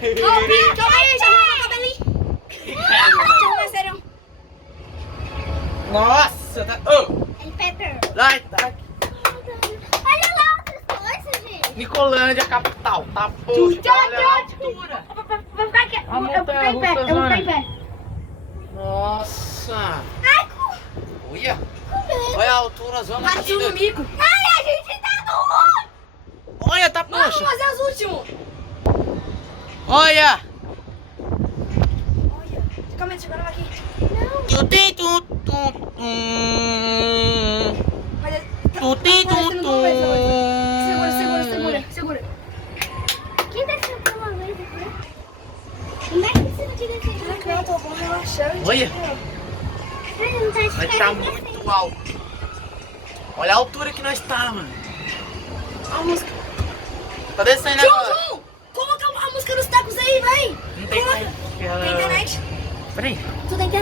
Calma aí, já vou botar ali. Tchau, parceirão. Nossa, tá... Oh, É Pepper. ai, tá aqui. Olha lá outras coisas, gente. Nicolândia, capital. Tá bom, olha a altura. Vou ficar aqui. A montanha Eu vou ficar russa, em pé. Nossa. Ai, Olha. Olha a altura, zona Bate aqui. no mico. Ai, a gente tá no mundo. Olha, tá Vamos poxa. fazer os últimos. Olha. Olha. Calma aí, deixa eu gravar aqui. Tu tem tu tu Mas tu tem tu tu. Segura. Quem desceu por uma vez aqui? Como é que você não tira esse jogo? Eu tô bom relaxante. Olha. Ai, não tá Mas tá muito alto. Olha a altura que nós tá, mano. A música. Tá descendo agora. João, coloca a música dos tacos aí, vai. Não tem como. Tem internet? Peraí. Tu tem internet?